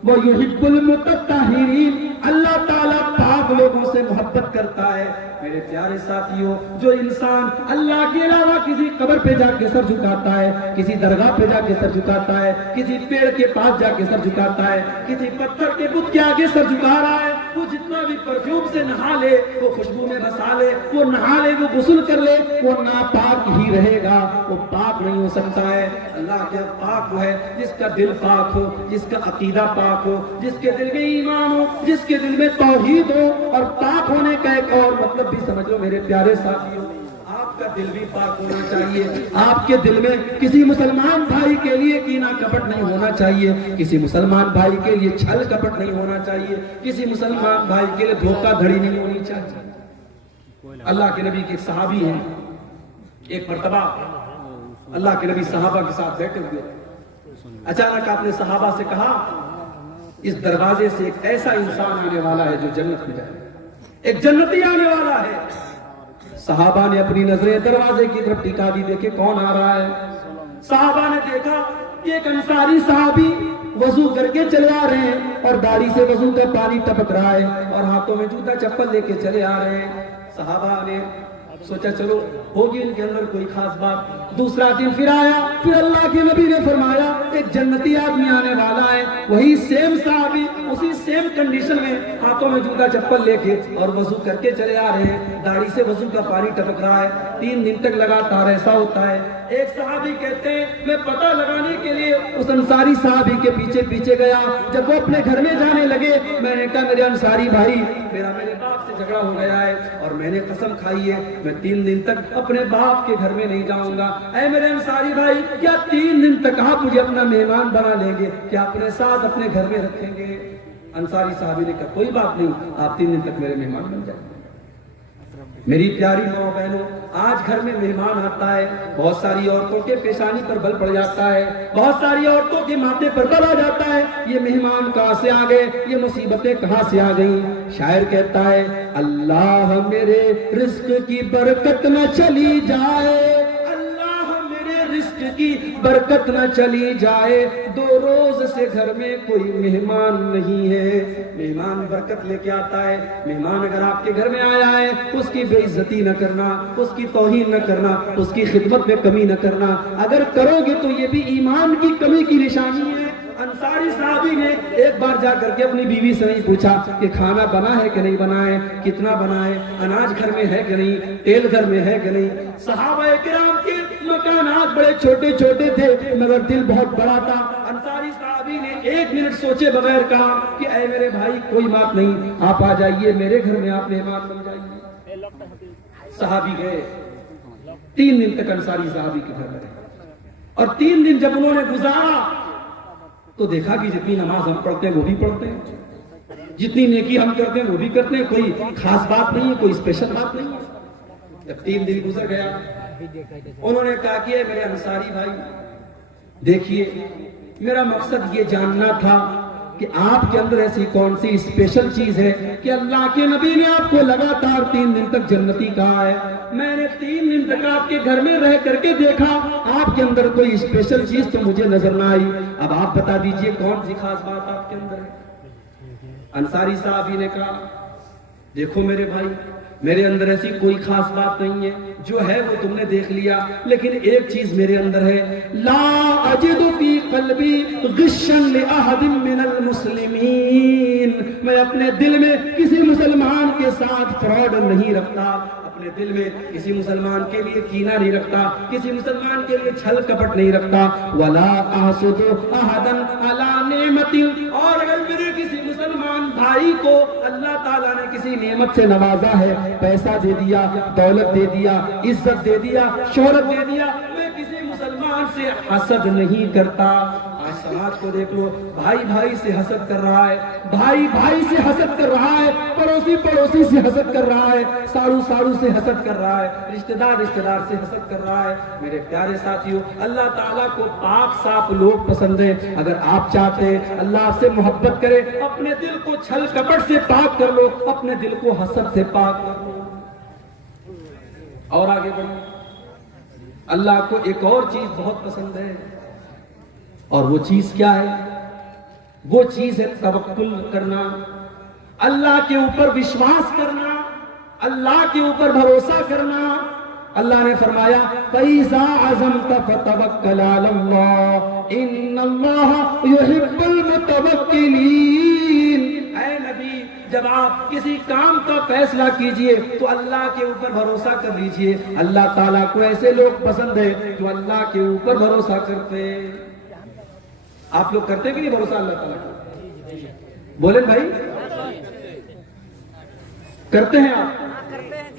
وَيُحِبُّ الْمُتَطَّہِرِينَ. اللہ تعالیٰ پاک لوگوں سے محبت کرتا ہے. میرے پیارے ساتھیوں، جو انسان اللہ کے علاوہ کسی قبر پہ جا کے سر جھکاتا ہے، کسی درگاہ پہ جا کے سر جھکاتا ہے، کسی پیڑ کے پاس جا کے سر جھکاتا ہے، کسی پتھر کے بت کے آگے سر جھکا رہا ہے، وہ جتنا بھی پرفیوم سے نہا لے، وہ خوشبو میں بسا لے، وہ نہا لے، وہ غسل کر لے، وہ ناپاک ہی رہے گا، وہ پاک نہیں ہو سکتا ہے. اللہ کے پاک وہ ہے جس کا دل پاک ہو، جس کا عقیدہ پاک ہو، جس کے دل میں ایمان ہو، جس کے دل میں توحید ہو. اور پاک ہونے کا ایک اور مطلب بھی سمجھ لو میرے پیارے ساتھیوں، آپ کا دل بھی پاک ہونا چاہیے. آپ کے دل میں کسی مسلمان بھائی کے لیے کینہ کپٹ نہیں ہونا چاہیے، کسی مسلمان بھائی کے لیے چھل کپٹ نہیں ہونا چاہیے، کسی مسلمان بھائی کے لیے دھوکہ دھڑی نہیں ہونی چاہیے. اللہ کے نبی کے ایک صحابی ہیں، ایک مرتبہ اللہ کے نبی صحابہ کے ساتھ بیٹھے ہوئے، اچانک آپ نے صحابہ سے کہا، اس دروازے سے ایک ایسا انسان آنے والا ہے جو جنت میں جائے، ایک جنتی آنے والا ہے. صحابہ نے اپنی نظریں دروازے کی طرف ٹکا دی، دیکھے کون آ رہا ہے. صحابہ نے دیکھا کہ ایک انصاری صحابی وضو کر کے چلے آ رہے ہیں اور داڑھی سے وضو کا پانی ٹپک رہا ہے اور ہاتھوں میں جوتا چپل لے کے چلے آ رہے ہیں. صحابہ نے سوچا چلو ہوگی ان کے اندر کوئی خاص بات. دوسرا دن پھر آیا، پھر اللہ کے نبی نے فرمایا ایک جنتی آدمی آنے والا ہے. وہی سیم صحابی اسی سیم کنڈیشن میں ہاتھوں میں جوتا چپل لے کے اور وضو کر کے چلے آ رہے ہیں، داڑھی سے وضو کا پانی ٹپک رہا ہے. 3 دن تک لگاتار ایسا ہوتا ہے. ایک صحابی کہتے ہیں میں پتہ لگانے کے لیے اس انصاری صحابی کے پیچھے پیچھے گیا. جب وہ اپنے گھر میں جانے لگے، میں نے کہا میرے انصاری بھائی، میرے باپ سے جھگڑا ہو گیا ہے اور میں نے قسم کھائی ہے میں 3 دن تک اپنے باپ کے گھر میں نہیں جاؤں گا. اے میرے انصاری بھائی، کیا 3 دن تک آپ مجھے اپنا مہمان بنا لیں گے؟ کیا اپنے ساتھ اپنے گھر میں رکھیں گے؟ انصاری صحابی نے کہا کوئی بات نہیں، آپ 3 دن تک میرے مہمان بن جائیں. میری پیاری ماں بہنوں، آج گھر میں مہمان آتا ہے، بہت ساری عورتوں کے پیشانی پر بل پڑ جاتا ہے، بہت ساری عورتوں کے ماتھے پر بل آ جاتا ہے. یہ مہمان کہاں سے آ گئے، یہ مصیبتیں کہاں سے آ گئیں؟ شاعر کہتا ہے اللہ میرے رزق کی برکت نہ چلی جائے، اللہ میرے رزق کی برکت نہ چلی جائے، 2 روز سے گھر میں کوئی مہمان نہیں ہے. مہمان برکت لے کے آتا ہے. مہمان اگر آپ کے گھر میں آیا ہے، اس کی بے عزتی نہ کرنا، اس کی توہین نہ کرنا، اس کی خدمت میں کمی نہ کرنا. اگر کرو گے تو یہ بھی ایمان کی کمی کی نشانی ہے. انصاری صحابی نے ایک بار جا کر کے اپنی بیوی سے نہیں پوچھا کہ کھانا بنا ہے کہ نہیں بنا ہے، کتنا بنا ہے، اناج گھر میں ہے کہ نہیں، تیل گھر میں ہے کہ نہیں. صحابہ کرام کے مکانات بڑے چھوٹے چھوٹے تھے مگر دل بہت بڑا تھا. انصاری صحابی نے 1 منٹ سوچے بغیر کہا کہ اے میرے بھائی کوئی بات نہیں، آپ آ جائیے میرے گھر میں، آپ مہمان بن جائیے. صحابی گئے، 3 دن تک انصاری صحابی کے گھر رہے اور 3 دن جب انہوں نے گزارا تو دیکھا کہ جتنی نماز ہم پڑھتے ہیں وہ بھی پڑھتے ہیں، جتنی نیکی ہم کرتے ہیں وہ بھی کرتے ہیں، کوئی خاص بات نہیں ہے، کوئی اسپیشل بات نہیں ہے. جب 3 دن گزر گیا، انہوں نے کہا کہ میرے انصاری بھائی دیکھیے، میرا مقصد یہ جاننا تھا کہ آپ کے اندر ایسی کون سی اسپیشل چیز ہے کہ اللہ کے نبی نے آپ کو لگاتار 3 دن تک جنتی کہا ہے. میں نے 3 دن تک آپ کے گھر میں رہ کر کے دیکھا، آپ کے اندر کوئی اسپیشل چیز تو مجھے نظر نہ آئی. اب آپ بتا دیجئے کون سی خاص بات آپ کے اندر ہے. انصاری صحابی نے کہا دیکھو میرے بھائی، میرے اندر ایسی کوئی خاص بات نہیں ہے، جو ہے وہ تم نے دیکھ لیا، لیکن ایک چیز میرے اندر ہے، لا اجد فی قلبی غشا لأحد من المسلمین، میں اپنے دل میں کسی مسلمان کے ساتھ فراڈ نہیں رکھتا، اپنے دل میں کسی مسلمان کے لیے کینہ نہیں رکھتا، کسی مسلمان کے لیے چھل کپٹ نہیں رکھتا، ولا احسد احدا علی نعمت، اور اگر میرے کسی مسلمان بھائی کو اللہ تعالیٰ نے کسی نعمت سے نوازا ہے، پیسہ دے دیا، دولت دے دیا، عزت دے دیا، شہرت دے دیا، میں کسی مسلمان سے حسد نہیں کرتا۔ آج سماج کو دیکھ لو، بھائی بھائی سے حسد کر رہا ہے، بھائی بھائی سے حسد کر رہا ہے، پڑوسی پڑوسی سے حسد کر رہا ہے، ساڑو ساڑو سے حسد کر رہا ہے، رشتہ دار سے حسد کر رہا ہے۔ میرے پیارے ساتھیوں، اللہ تعالیٰ کو پاک صاف لوگ پسند ہیں۔ اگر آپ چاہتے ہیں اللہ آپ سے محبت کرے، اپنے دل کو چھل کپٹ سے پاک کر لو، اپنے دل کو حسد سے پاک کر لو، اور آگے بڑھو۔ اللہ کو ایک اور چیز بہت پسند ہے، اور وہ چیز کیا ہے؟ وہ چیز ہے توکل کرنا، اللہ کے اوپر وشواس کرنا، اللہ کے اوپر بھروسہ کرنا۔ اللہ نے فرمایا فَإِذَا عَزَمْتَ فَتَوَكَّلْ عَلَى اللَّهِ إِنَّ اللَّهَ يُحِبُّ الْمُتَوَكِّلِينَ۔ اے نبی، جب آپ کسی کام کا فیصلہ کیجئے تو اللہ کے اوپر بھروسہ کر لیجئے۔ اللہ تعالیٰ کو ایسے لوگ پسند ہیں جو اللہ کے اوپر بھروسہ کرتے ہیں۔ آپ لوگ کرتے کہ نہیں بھروسہ اللہ تعالیٰ کو؟ بولیں بھائی، کرتے ہیں آپ؟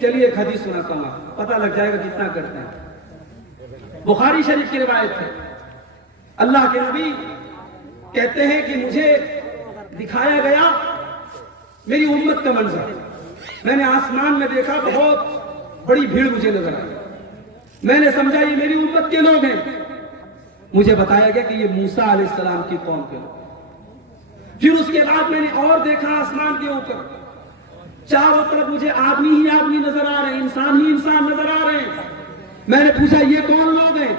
چلیے ایک حدیث سناتا ہوں، پتہ لگ جائے گا جتنا کرتے ہیں۔ بخاری شریف کی روایت ہے، اللہ کے نبی کہتے ہیں کہ مجھے دکھایا گیا میری امت کا منظر، میں نے آسمان میں دیکھا، بہت بڑی بھیڑ مجھے نظر آئی، میں نے سمجھا یہ میری امت کے لوگ ہیں۔ مجھے بتایا گیا کہ یہ موسیٰ علیہ السلام کی قوم کے لوگ۔ پھر اس کے بعد میں نے اور دیکھا آسمان کے اوپر، چاروں طرف مجھے آدمی ہی آدمی نظر آ رہے ہیں، انسان ہی انسان نظر آ رہے ہیں۔ میں نے پوچھا یہ کون لوگ ہیں؟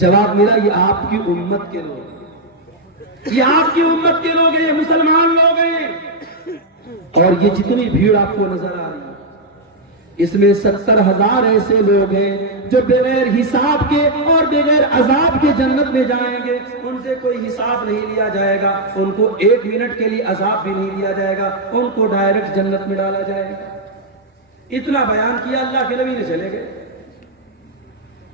جواب میرا یہ آپ کی امت کے لوگ ہیں، یہ آپ کی امت کے لوگ ہیں، یہ مسلمان لوگ ہیں۔ اور یہ جتنی بھیڑ آپ کو نظر آ رہی ہے، اس میں 70,000 ایسے لوگ ہیں جو بغیر حساب کے اور بغیر عذاب کے جنت میں جائیں گے۔ ان سے کوئی حساب نہیں لیا جائے گا، ان کو 1 منٹ کے لیے عذاب بھی نہیں لیا جائے گا، ان کو ڈائریکٹ جنت میں ڈالا جائے گا۔ اتنا بیان کیا، اللہ کے نبی نے چلے گئے۔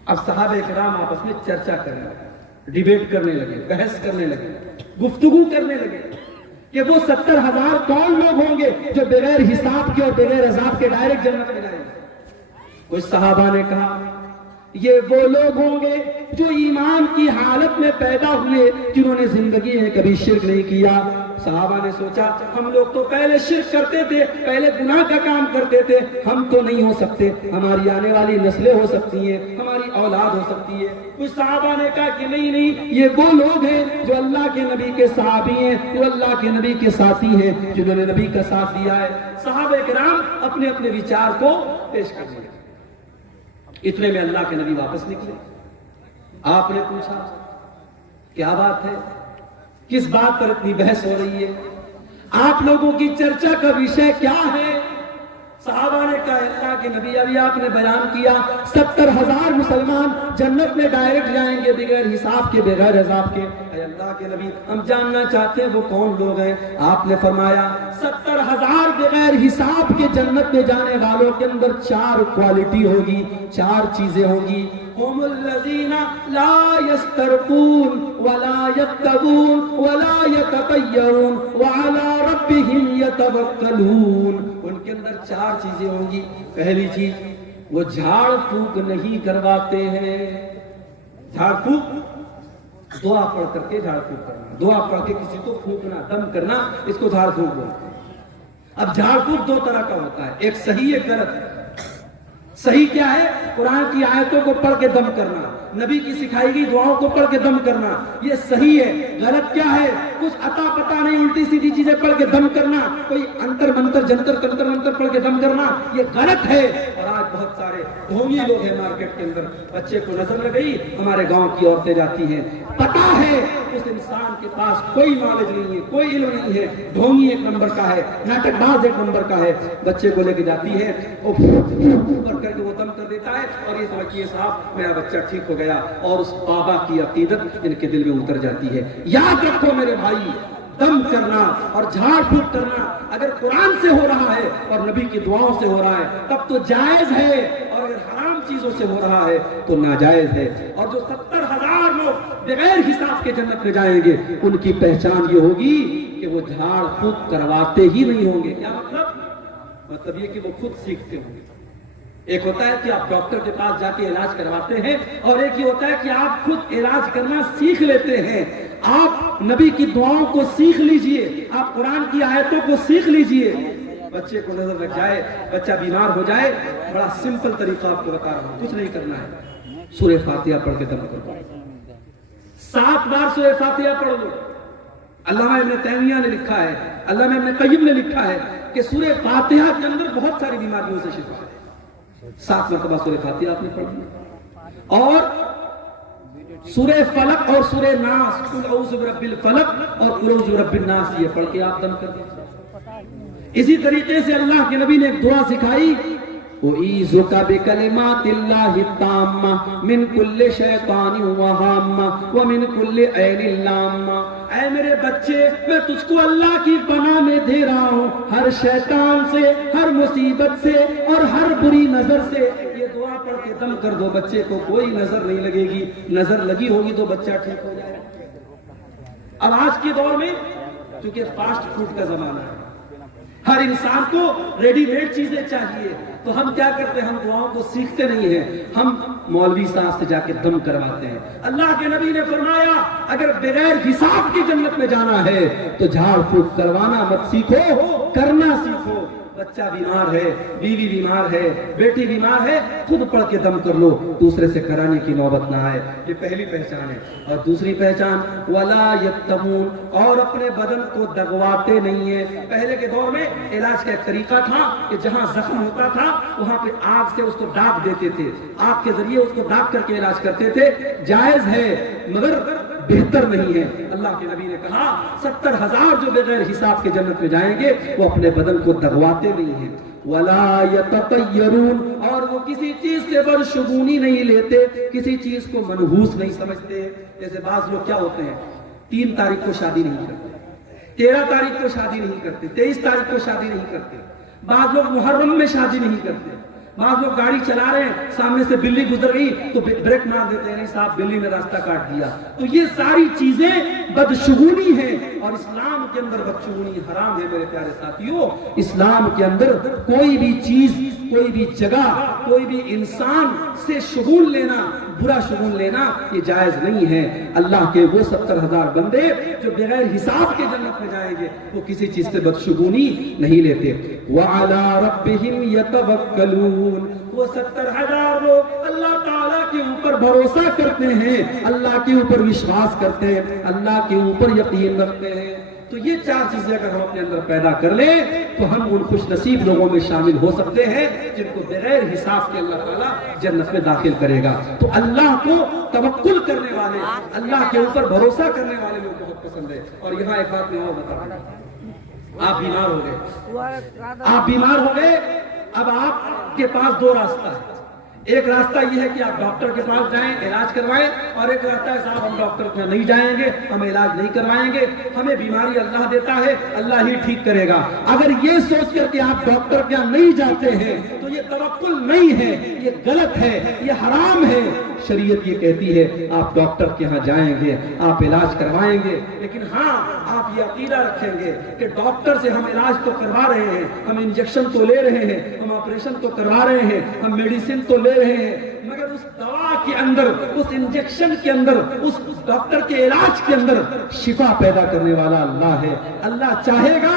اب صحابہ کرام آپس میں چرچا کرنے لگے، ڈیبیٹ کرنے لگے، بحث کرنے لگے، گفتگو کرنے لگے کہ وہ 70,000 کون لوگ ہوں گے جو بغیر حساب کے اور بغیر عذاب کے ڈائریکٹ جنت میں جائیں گے۔ کچھ صحابہ نے کہا یہ وہ لوگ ہوں گے جو ایمان کی حالت میں پیدا ہوئے، جنہوں نے زندگی میں کبھی شرک نہیں کیا۔ صحابہ نے سوچا ہم لوگ تو پہلے شرک کرتے تھے، پہلے گناہ کا کام کرتے تھے، ہم تو نہیں ہو سکتے، ہماری آنے والی نسلیں ہو سکتی ہیں، ہماری اولاد ہو سکتی ہے۔ کچھ صحابہ نے کہا کہ نہیں نہیں، یہ وہ لوگ ہیں جو اللہ کے نبی کے صحابی ہیں، جو اللہ کے نبی کے ساتھی ہیں، جنہوں نے نبی کا ساتھ دیا ہے۔ صحابہ کرام اپنے اپنے وچار کو پیش کر دیا۔ اتنے میں اللہ کے نبی واپس نکلے۔ آپ نے پوچھا کیا بات ہے، کس بات پر اتنی بحث ہو رہی ہے، آپ لوگوں کی چرچا کا وشے کیا ہے؟ صحابہ نے کہا اللہ کے نبی ابھی آپ نے بیان کیا 70,000 مسلمان جنت میں ڈائریکٹ جائیں گے بغیر حساب کے، بغیر عذاب کے۔ اے اللہ کے نبی ہم جاننا چاہتے ہیں وہ کون لوگ ہیں؟ آپ نے فرمایا 70,000 بغیر حساب کے جنت میں جانے والوں کے اندر 4 کوالٹی ہوگی، 4 چیزیں ہوگی۔ هم الذين لا يسترقون ولا يكتبون ولا يتطيرون وعلى ربهم يتوكلون۔ ان کے اندر 4 چیزیں ہوں گی۔ پہلی چیز، وہ جھاڑ پھونک نہیں کرواتے ہیں۔ جھاڑ پھونک دعا پڑھ کر کے جھاڑ پھونک کرنا، دعا پڑھ کے کسی کو پھونکنا، دم کرنا، اس کو جھاڑ پھونک بولتے ہیں۔ اب جھاڑ پھونک 2 طرح کا ہوتا ہے، ایک صحیح ایک غلط ہے۔ صحیح کیا ہے؟ قرآن کی آیتوں کو پڑھ کے دم کرنا، نبی کی سکھائی گئی دعاؤں کو پڑھ کے دم کرنا، یہ صحیح ہے۔ غلط کیا ہے؟ کچھ عطا پتہ نہیں الٹی سیدھی چیزیں پڑھ کے دم کرنا، کوئی انتر منتر جنتر تنتر منتر پڑھ کے دم کرنا، یہ غلط ہے۔ اور آج بہت سارے ڈھونگی لوگ ہیں مارکیٹ کے اندر. بچے کو نظر لگ گئی, ہمارے گاؤں کی عورتیں جاتی ہیں, پتا ہے اس انسان کے پاس کوئی نالج نہیں ہے, کوئی علم نہیں ہے, ڈھونگی ایک نمبر کا ہے, ناٹک باز ایک نمبر کا ہے, بچے کو لے کے جاتی ہے اوپر کر کے وہ دم کر دیتا ہے اور یہ سمجھیے صاحب میرا بچہ ٹھیک ہو گیا, اور اس بابا کی عقیدت ان کے دل میں اتر جاتی ہے. یاد رکھو میرے بھائی, دم کرنا اور جھاڑ پھونک کرنا اگر قرآن سے ہو رہا ہے اور نبی کی دعاؤں سے ہو رہا ہے تب تو جائز ہے, اور اگر حرام چیزوں سے ہو رہا ہے تو ناجائز ہے. اور جو 70,000 لوگ بغیر حساب کے جنت میں جائیں گے ان کی پہچان یہ ہوگی کہ وہ جھاڑ پھونک کرواتے ہی نہیں ہوں گے. کیا مطلب یہ کہ وہ خود سیکھتے ہوں گے. ایک ہوتا ہے کہ آپ ڈاکٹر کے پاس جا کے علاج کرواتے ہیں, اور ایک یہ ہوتا ہے کہ آپ خود علاج کرنا سیکھ لیتے ہیں. آپ نبی کی دعاؤں کو سیکھ لیجئے, آپ قرآن کی آیتوں کو سیکھ لیجئے. بچے کو نظر لگ جائے, بچہ بیمار ہو جائے, بڑا سمپل طریقہ آپ کو بتا رہا ہوں, کچھ نہیں کرنا ہے, سورہ فاتحہ پڑھ کے دم کرو. 7 بار سورہ فاتحہ پڑھ لو. علامہ ابن تیمیہ نے لکھا ہے, علامہ ابن قیم نے لکھا ہے کہ سورہ فاتحہ کے اندر بہت ساری بیماریوں سے شفا ہے. 7 مرتبہ سورہ فاتحہ آپ نے پڑھ لی, اور سورہ فلق اور سورہ ناس, قل اعوذ برب الفلق اور قل اعوذ برب الناس, یہ پڑھ کے آپ دم کر دیجیے. اسی طریقے سے اللہ کے نبی نے ایک دعا سکھائی, اعوذ بکلمات اللہ التامہ من کل شیطان وہامہ ومن کل عین لامہ. اے میرے بچے, میں تجھ کو اللہ کی پناہ میں دے رہا ہوں ہر شیطان سے, ہر مصیبت سے اور ہر بری نظر سے. یہ دعا پڑھ کے دم کر دو, بچے کو کوئی نظر نہیں لگے گی, نظر لگی ہوگی تو بچہ ٹھیک ہو جائے گا. اب آج کے دور میں چونکہ فاسٹ فوڈ کا زمانہ ہے, ہر انسان کو ریڈی میڈ چیزیں چاہیے, تو ہم کیا کرتے ہیں, ہم دعاؤں کو سیکھتے نہیں ہیں, ہم مولوی صاحب سے جا کے دم کرواتے ہیں. اللہ کے نبی نے فرمایا اگر بغیر حساب کی جنت میں جانا ہے تو جھاڑ پھونک کروانا مت سیکھو, کرنا سیکھو. بچہ بیمار ہے, بیوی بیمار ہے, بیٹی بیمار ہے, خود پڑھ کے دم کر لو, دوسرے سے کرانے کی نوبت نہ آئے. یہ پہلی پہچان ہے. اور دوسری پہچان ولا یتمون, اور اپنے بدن کو دغواتے نہیں ہیں. پہلے کے دور میں علاج کا ایک طریقہ تھا کہ جہاں زخم ہوتا تھا وہاں پہ آگ سے اس کو داغ دیتے تھے, آگ کے ذریعے اس کو داغ کر کے علاج کرتے تھے. جائز ہے مگر بہتر نہیں ہے. اللہ کے نبی نے کہا 70,000 جو بغیر حساب کے جنت میں جائیں گے وہ اپنے بدن کو دغواتے نہیں ہیں. ولا یتطیرون, اور وہ کسی چیز سے بدشگونی نہیں لیتے, کسی چیز کو منحوس نہیں سمجھتے. جیسے بعض لوگ کیا ہوتے ہیں, 3 تاریخ کو شادی نہیں کرتے, 13 تاریخ کو شادی نہیں کرتے, 23 تاریخ کو شادی نہیں کرتے. بعض لوگ محرم میں شادی نہیں کرتے. بعض لوگ گاڑی چلا رہے ہیں, سامنے سے بلی گزر گئی تو بریک مار دیتے ہیں, نہیں صاحب بلی نے راستہ کاٹ دیا. تو یہ ساری چیزیں بدشگونی ہیں, اور اسلام کے اندر بدشگونی حرام ہے. میرے پیارے ساتھیوں, اسلام کے اندر کوئی بھی چیز, کوئی بھی جگہ, کوئی بھی انسان سے شگون لینا, برا شگون لینا یہ جائز نہیں ہے. اللہ کے وہ 70,000 بندے جو بغیر حساب کے جنت میں جائیں گے وہ کسی چیز سے بدشگونی نہیں لیتے. وَعَلَىٰ رَبِّهِمْ يَتَوَكَّلُونَ, وہ 70,000 لوگ اللہ تعالیٰ کے اوپر بھروسہ کرتے ہیں, اللہ کے اوپر وشواس کرتے ہیں, اللہ کے اوپر یقین رکھتے ہیں. تو یہ 4 چیزیں اگر ہم اپنے اندر پیدا کر لیں تو ہم ان خوش نصیب لوگوں میں شامل ہو سکتے ہیں جن کو بغیر حساب کے اللہ تعالیٰ جنت میں داخل کرے گا. تو اللہ کو توکل کرنے والے, اللہ کے اوپر بھروسہ کرنے والے لوگ بہت پسند ہے. اور یہاں ایک بات میں اور بتا رہا ہوں, آپ بیمار ہو گئے, آپ بیمار ہو گئے, اب آپ کے پاس 2 راستہ ہے. ایک راستہ یہ ہے کہ آپ ڈاکٹر کے پاس جائیں, علاج کروائیں, اور ایک راستہ ہے صاحب ہم ڈاکٹر کے نہیں جائیں گے, ہم علاج نہیں کروائیں گے, ہمیں بیماری اللہ دیتا ہے, اللہ ہی ٹھیک کرے گا. اگر یہ سوچ کر کے آپ ڈاکٹر کے یہاں نہیں جاتے ہیں تو یہ توکل نہیں ہے, یہ غلط ہے, یہ حرام ہے. شریعت یہ کہتی ہے آپ ڈاکٹر کے یہاں جائیں گے, آپ علاج کروائیں گے, لیکن ہاں آپ یہ عقیدہ رکھیں گے کہ ڈاکٹر سے ہم علاج تو کروا رہے ہیں, ہم انجیکشن تو لے رہے ہیں, ہم آپریشن تو کروا رہے ہیں, ہم میڈیسن تو لے رہے ہیں, مگر اس دوا کے اندر, اس انجیکشن کے اندر, اس ڈاکٹر کے علاج کے اندر شفا پیدا کرنے والا اللہ ہے. اللہ چاہے گا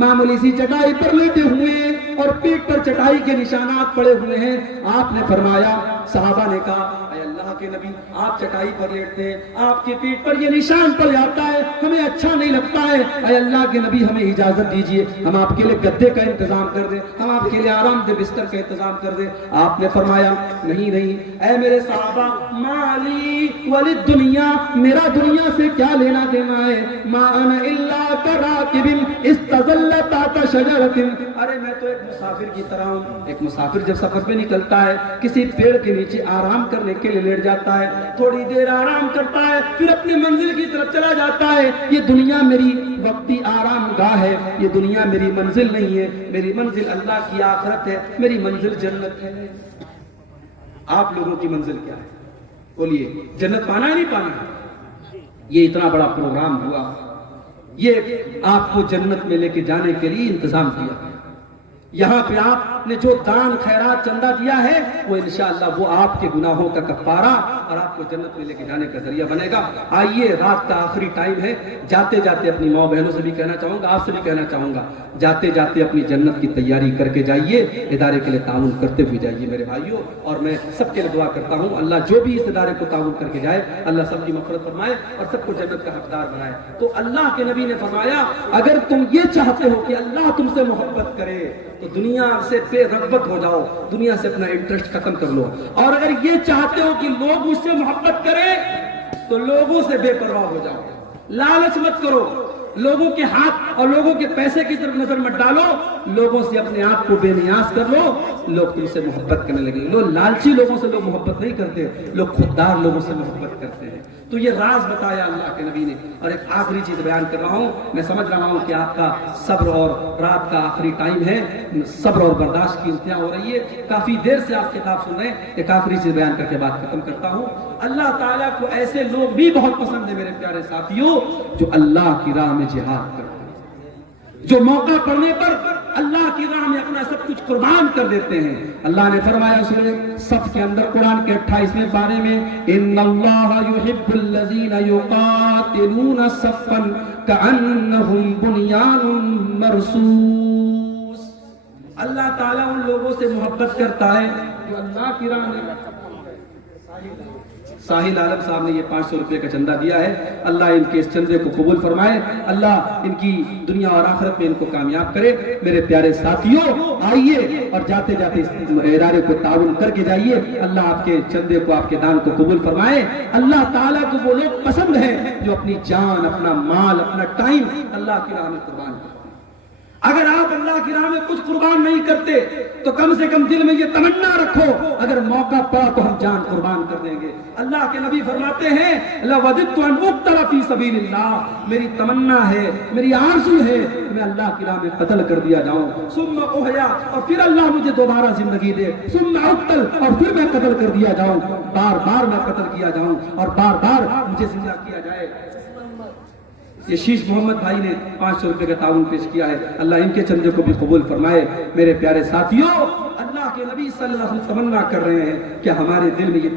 معمولی سی چٹائی پر لیٹے ہوئے ہیں اور پیٹ پر چٹائی کے نشانات پڑے ہوئے ہیں. آپ نے فرمایا, صحابہ نے کہا اے اللہ کے نبی, آپ چٹائی پر لیٹتے ہیں, آپ کے پیٹ پر یہ نشان پڑ جاتا ہے, ہمیں اچھا نہیں لگتا ہے. اے اللہ کے نبی ہمیں اجازت دیجئے, ہم آپ کے لیے گدے کا انتظام کر دیں, ہم آپ کے لیے آرام دہ بستر کا انتظام کر دیں. آپ نے فرمایا نہیں نہیں اے میرے صحابہ, مالی ولد دنیا, میرا دنیا سے کیا لینا دینا ہے. ما انا الا کراکب استظل تحت شجرۃ, ارے میں تو ایک مسافر کی طرح ہوں. ایک مسافر جب سفر پہ نکلتا ہے کسی پیڑ کے نیچے آرام کرنے کے لیے لیٹ جاتا ہے, تھوڑی دیر آرام کرتا ہے, پھر اپنی منزل کی طرف چلا جاتا ہے. یہ دنیا میری وقتی آرام گاہ ہے, یہ دنیا میری منزل نہیں ہے. میری منزل اللہ کی آخرت ہے, میری منزل جنت ہے. آپ لوگوں کی منزل کیا ہے؟ بولیے, جنت پانا ہے نہیں پانا؟ یہ اتنا بڑا پروگرام ہوا, یہ آپ کو جنت میں لے کے جانے کے لیے انتظام کیا. یہاں پہ آپ نے جو دان خیرات چندہ دیا ہے وہ انشاءاللہ وہ آپ کے گناہوں کا کفارہ اور آپ کو جنت میں لے کے جانے کا ذریعہ بنے گا. آئیے, رات کا آخری ٹائم ہے, جاتے جاتے اپنی ماں بہنوں سے بھی کہنا چاہوں گا, آپ سے بھی کہنا چاہوں گا, جاتے جاتے اپنی جنت کی تیاری کر کے جائیے, ادارے کے لیے تعاون کرتے ہوئے جائیے میرے بھائیوں. اور میں سب کے لیے دعا کرتا ہوں, اللہ جو بھی اس ادارے کو تعاون کر کے جائے اللہ سب کی مغفرت فرمائے اور سب کو جنت کا حقدار بنائے. تو اللہ کے نبی نے فرمایا اگر تم یہ چاہتے ہو کہ اللہ تم سے محبت کرے تو دنیا سے بے رغبت ہو جاؤ, دنیا سے اپنا انٹرسٹ ختم کر لو. اور اگر یہ چاہتے ہو کہ لوگ مجھ سے محبت کریں تو لوگوں سے بے پرواہ ہو جاؤ. لالچ مت کرو, لوگوں کے ہاتھ اور لوگوں کے پیسے کی طرف نظر مت ڈالو, لوگوں سے اپنے آپ کو بے نیاز کر لو, لوگ تم سے محبت کرنے لگیں. لوگ لالچی لوگوں سے لوگ محبت نہیں کرتے, لوگ خوددار لوگوں سے محبت کرتے ہیں. تو یہ راز بتایا اللہ کے نبی نے. اور ایک آخری چیز بیان کر رہا ہوں, میں سمجھ رہا ہوں کہ آپ کا صبر اور رات کا آخری ٹائم ہے, صبر اور برداشت کی انتہا ہو رہی ہے, کافی دیر سے آپ کتاب سن رہے ہیں. ایک آخری چیز بیان کر کے بات ختم کرتا ہوں. اللہ تعالیٰ کو ایسے لوگ بھی بہت پسند ہیں میرے پیارے ساتھیوں, جو اللہ کی راہ میں جہاد کرتے ہیں, جو موقع پڑنے پر اللہ کی راہ میں اپنا سب کچھ قربان کر دیتے ہیں. اللہ نے فرمایا سورہ صف کے اندر قرآن کے 28ویں پارے میں, ان اللہ یحب الذین یقاتلون صفا کأنہم بنیان مرصوص. اللہ تعالیٰ ان لوگوں سے محبت کرتا ہے جو اللہ کی راہ میں. ساحل عالم صاحب نے یہ 500 روپے کا چندہ دیا ہے, اللہ ان کے اس چندے کو قبول فرمائے, اللہ ان کی دنیا اور آخرت میں ان کو کامیاب کرے. میرے پیارے ساتھیوں, آئیے اور جاتے جاتے اس ادارے کو تعاون کر کے جائیے. اللہ آپ کے چندے کو, آپ کے دان کو قبول فرمائے. اللہ تعالیٰ کو وہ لوگ پسند ہیں جو اپنی جان, اپنا مال, اپنا ٹائم اللہ کی راہ میں قربان کرتے ہیں. اگر آپ اللہ کی راہ میں کچھ قربان نہیں کرتے تو کم سے کم دل میں یہ تمنا رکھو, اگر موقع پڑا تو ہم جان قربان کر دیں گے. اللہ کے نبی فرماتے ہیں لَوَدِدْتُ أَنْ أُقْتَلَ فِي سَبِيلِ اللَّهِ, میری تمنا ہے, میری آرزو ہے میں اللہ کی راہ میں قتل کر دیا جاؤں. ثُمَّ أُحْيَا, اور پھر اللہ مجھے دوبارہ زندگی دے. ثُمَّ أُقْتَلْ, اور پھر میں قتل کر دیا جاؤں. بار بار میں قتل کیا جاؤں اور بار بار مجھے زندہ کیا جائے. یہ شیش محمد بھائی نے 500 روپے کا تعاون پیش کیا ہے, اللہ ان کے چندے کو بھی قبول فرمائے. میرے پیارے ساتھیوں, اللہ کے نبی صلی اللہ علیہ وسلم تمنا کر رہے ہیں کہ ہمارے دل میں یہ